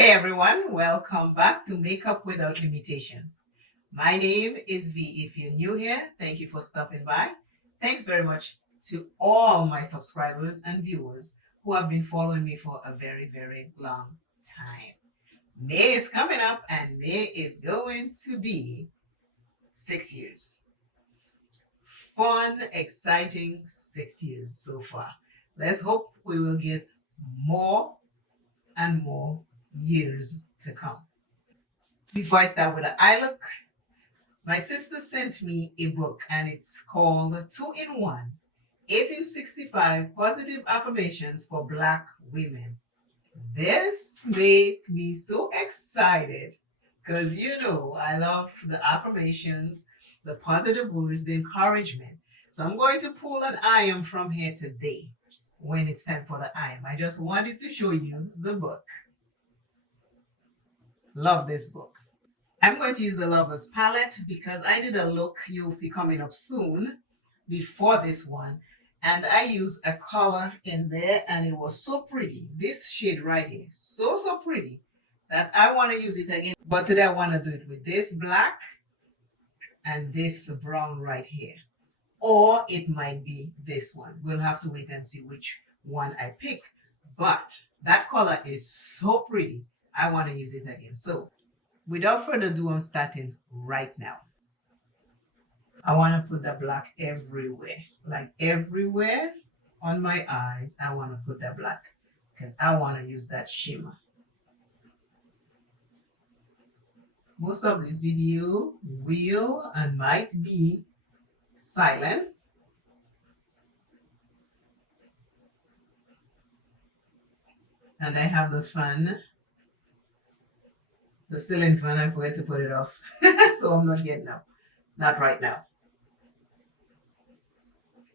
Hey everyone, welcome back to Makeup Without Limitations. My name is V. If you're new here, thank you for stopping by. Thanks very much to all my subscribers and viewers who have been following me for a very, very long time. May is coming up and May is going to be 6 years. Fun, exciting 6 years so far. Let's hope we will get more and more years to come. Before I start with the eye look, my sister sent me a book and it's called Two in One 1865 Positive Affirmations for Black Women. This made me so excited because I love the affirmations, the positive words, the encouragement. So I'm going to pull an item from here today when it's time for the item. I just wanted to show you the book. Love this book. I'm going to use the Lover's Palette because I did a look you'll see coming up soon before this one. And I used a color in there and it was so pretty. This shade right here, so pretty that I want to use it again. But today I want to do it with this black and this brown right here. Or it might be this one. We'll have to wait and see which one I pick. But that color is so pretty. I want to use it again. So without further ado, I'm starting right now. I want to put the black everywhere, like everywhere on my eyes. I want to put the black because I want to use that shimmer. Most of this video will and might be silence. And I have the fan, the ceiling fan. I forgot to put it off. So I'm not getting up. Not right now.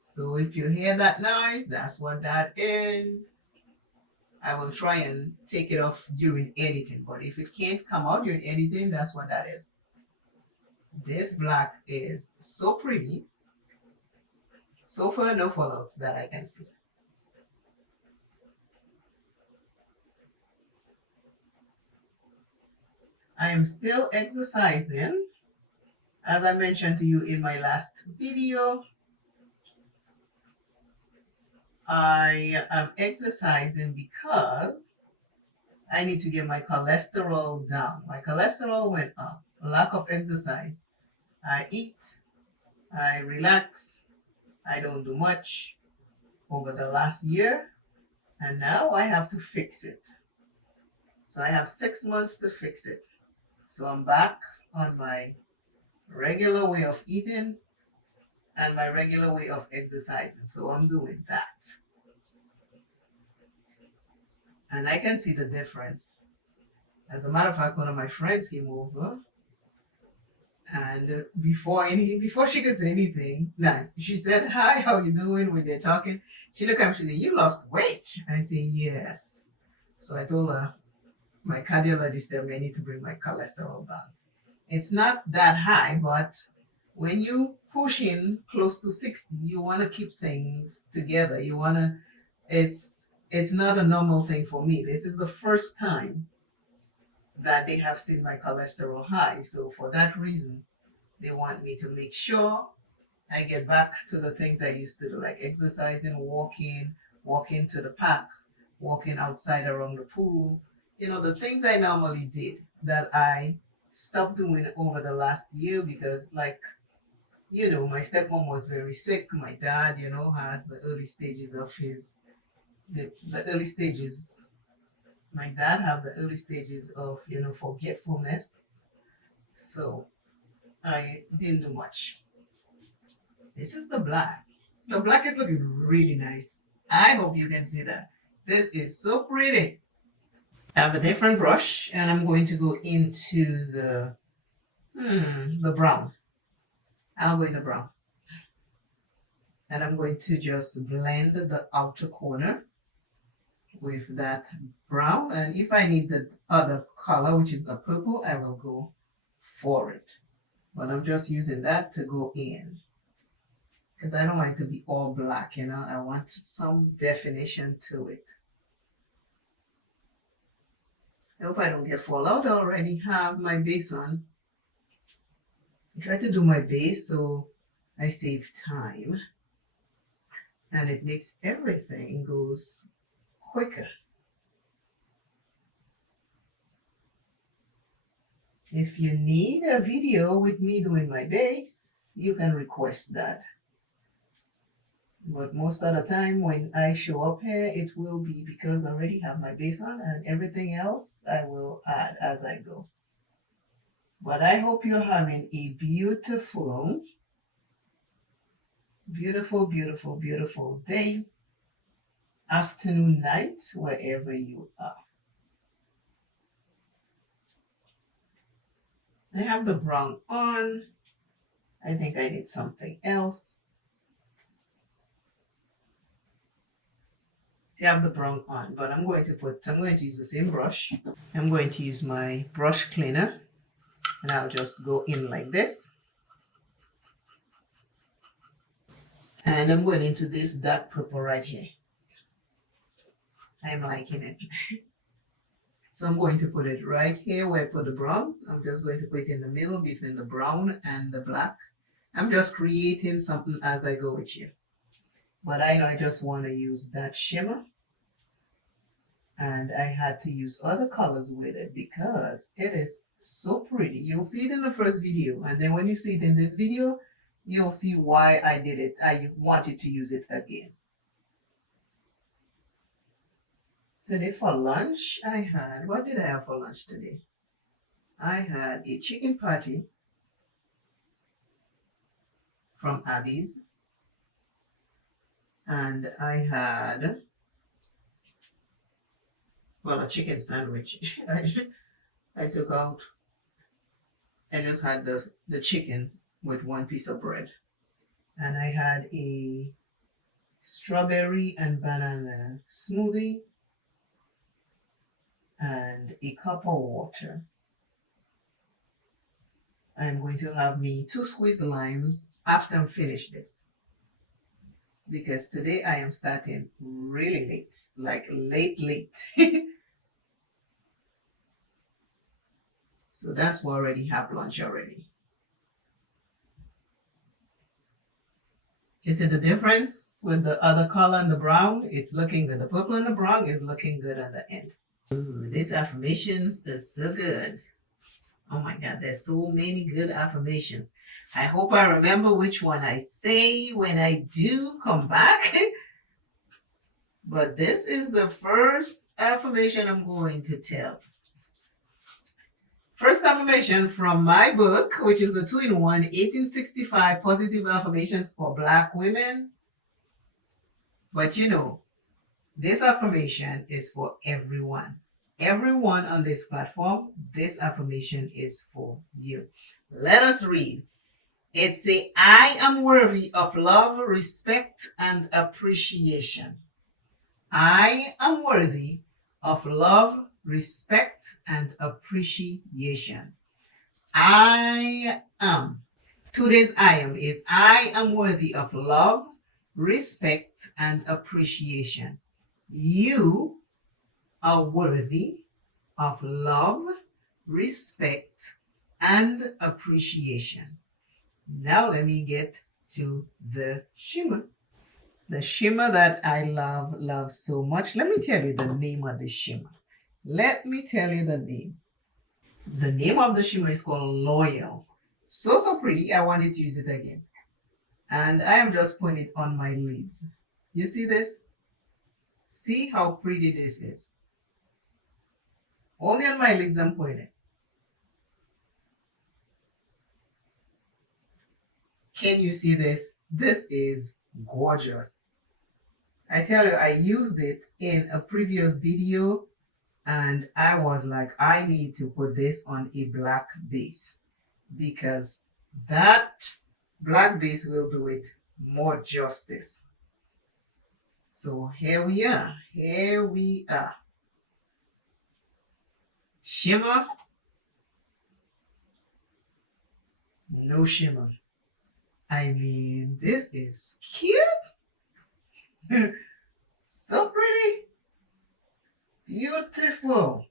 So if you hear that noise, that's what that is. I will try and take it off during editing, but if it can't come out during editing, that's what that is. This black is so pretty. So far, no fallouts that I can see. I am still exercising. As I mentioned to you in my last video, I am exercising because I need to get my cholesterol down. My cholesterol went up. Lack of exercise. I eat, I relax, I don't do much over the last year, and now I have to fix it. So I have 6 months to fix it. So I'm back on my regular way of eating and my regular way of exercising. So I'm doing that. And I can see the difference. As a matter of fact, one of my friends came over and before she could say anything, she said, "Hi, how you doing?" When they're talking, she looked at me, she said, "You lost weight." I said, "Yes." So I told her, my cardiologist told me I need to bring my cholesterol down. It's not that high, but when you push in close to 60, you want to keep things together. It's not a normal thing for me. This is the first time that they have seen my cholesterol high. So for that reason, they want me to make sure I get back to the things I used to do, like exercising, walking to the park, walking outside around the pool. The things I normally did that I stopped doing over the last year because, my stepmom was very sick. My dad, has the early stages of the early stages. My dad have the early stages of, forgetfulness. So I didn't do much. This is the black. The black is looking really nice. I hope you can see that. This is so pretty. I have a different brush and I'm going to go into the brown. I'll go in the brown. And I'm going to just blend the outer corner with that brown. And if I need the other color, which is a purple, I will go for it. But I'm just using that to go in because I don't want it to be all black, I want some definition to it. I hope I don't get fallout. I already have my base on. I try to do my base so I save time and it makes everything goes quicker. If you need a video with me doing my base, you can request that. But most of the time when I show up here, it will be because I already have my base on, and everything else I will add as I go. But I hope you're having a beautiful, beautiful, beautiful, beautiful day, afternoon, night, wherever you are. I have the brown on. I think I need something else. I have the brown on, but I'm going to use the same brush. I'm going to use my brush cleaner, and I'll just go in like this. And I'm going into this dark purple right here. I'm liking it. So I'm going to put it right here where I put the brown. I'm just going to put it in the middle between the brown and the black. I'm just creating something as I go with you. But I know I just want to use that shimmer. And I had to use other colors with it because it is so pretty. You'll see it in the first video. And then when you see it in this video, you'll see why I did it. I wanted to use it again. Today for lunch, what did I have for lunch today? I had a chicken patty from Abby's. And I had, a chicken sandwich. I took out, I just had the chicken with one piece of bread. And I had a strawberry and banana smoothie and a cup of water. I'm going to have me 2 squeezed limes after I'm finished this. Because today I am starting really late, like late. So that's why I already have lunch already. You see the difference with the other color and the brown? It's looking good. The purple and the brown is looking good at the end. Ooh, these affirmations are so good. Oh my God, there's so many good affirmations. I hope I remember which one I say when I do come back. But this is the first affirmation I'm going to tell. First affirmation from my book, which is the 2-in-1 1865 Positive Affirmations for Black Women. But you know, this affirmation is for everyone. Everyone on this platform, this affirmation is for you. Let us read. It says, I am worthy of love, respect, and appreciation. I am worthy of love, respect, and appreciation. I am. Today's I am is I am worthy of love, respect, and appreciation. You are worthy of love, respect, and appreciation. Now let me get to the shimmer. The shimmer that I love so much. Let me tell you the name of the shimmer. Let me tell you the name. The name of the shimmer is called Loyal. So pretty. I wanted to use it again. And I am just putting it on my lids. You see this? See how pretty this is. Only on my lids I'm putting it. Can you see this? This is gorgeous. I tell you, I used it in a previous video and I was like, I need to put this on a black base because that black base will do it more justice. So here we are. Here we are. Shimmer. No shimmer. I mean, this is cute. So pretty. Beautiful.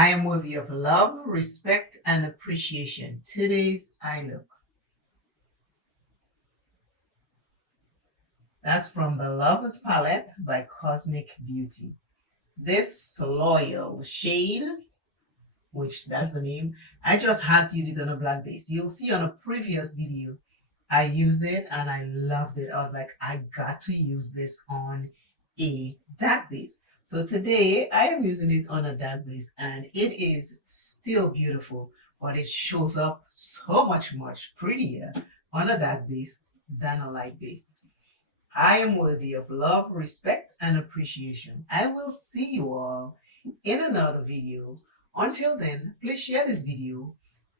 I am worthy of love, respect, and appreciation. Today's eye look. That's from the Lover's Palette by Cosmic Beauty. This Loyal shade, which that's the name, I just had to use it on a black base. You'll see on a previous video, I used it and I loved it. I was like, I got to use this on a dark base. So today I am using it on a dark base and it is still beautiful, but it shows up so much prettier on a dark base than a light base. I am worthy of love, respect, and appreciation. I will see you all in another video. Until then, please share this video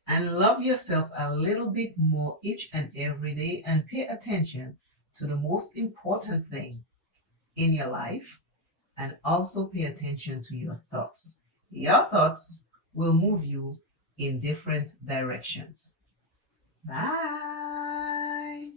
and love yourself a little bit more each and every day and pay attention to the most important thing in your life and also pay attention to your thoughts. Your thoughts will move you in different directions. Bye.